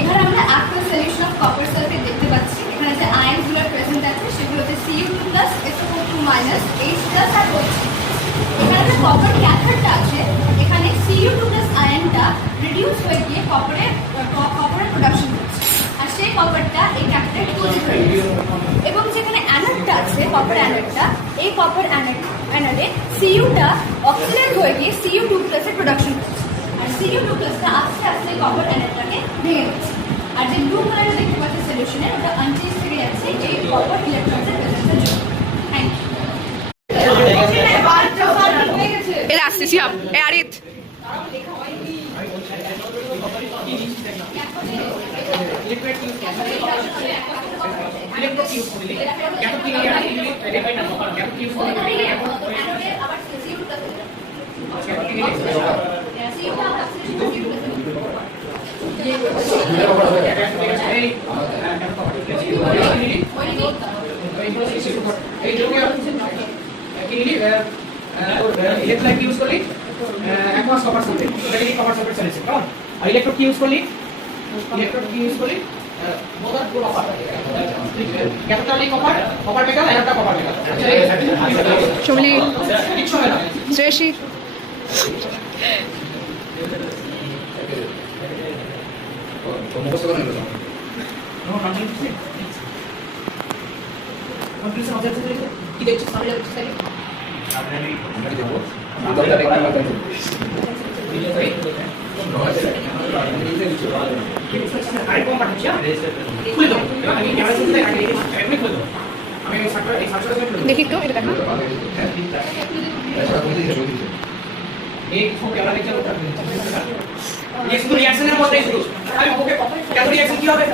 এখানে আমরা aqueous solution of copper sulfate দেখতে পাচ্ছি। এখানে যে আয়নগুলো প্রেজেন্ট আছে সেগুলো হচ্ছে Cu2+, SO2- H+ আর OH। এখানে যে কপার ক্যাথোডটা আছে, এখানে Cu2+ আয়নটা রিডিউস হয়ে গিয়ে কপারের প্রোডাকশন হচ্ছে, আর সেই কপারটা এই ক্যাথোডে ডিপোজিট হয়ে গেছে। এবং যেখানে অ্যানোডটা আছে, কপার অ্যানোডটা, এই কপার অ্যানোডে Cu-টা অক্সিডাইজ হয়ে গিয়ে Cu2+ এর প্রোডাকশন হচ্ছে, আর Cu2+টা আস্তে আস্তে কপার অ্যানোডটাকে ভেঙে দিচ্ছে। আর যে ব্লু কালারে দেখতে পাচ্ছি সলিউশনে, ওটা আনচেঞ্জ থেকে যাচ্ছে এই কপার ইলেকট্রনের প্রেজেন্সের জন্য। Thank you. এরা আসতেছি আরিত ইলেকট্রোলাইট ইউজ করলি অ্যাকোয়াস কপার সালফেট, এটাকে কি কপার সালফেট সলিউশন, কেমন? আর ইলেকট্রোড কি ইউজ করলি? ইলেকট্রোড কি ইউজ করলি? বোদার কপার, ক্যাথোডালি কপার, কপার মেটাল, অ্যানোডটা কপার মেটাল। চমলি কিচ্ছু হবে না। শ্রেয়সী মুখস্থ করে নিল নো কনফিউশন। কনফিউশন অবজেক্ট কি দেখছিস সামনে দেখছিস তাই? আমরা দেবো দুটোটা দেখতে পাচ্ছেন আই কম পাচ্ছি খুলে দাও। আমি ক্যামেরা শুনতে আগে এমনি খুলে দাও। আমি এই সার্চার দেখি একটু এটা দেখা এই ফোন ক্যামেরা দেখতে হবে। এই শুধু রিঅ্যাকশনের মধ্যেই শুধু আমি ওকে কত রিঅ্যাকশন কি হবে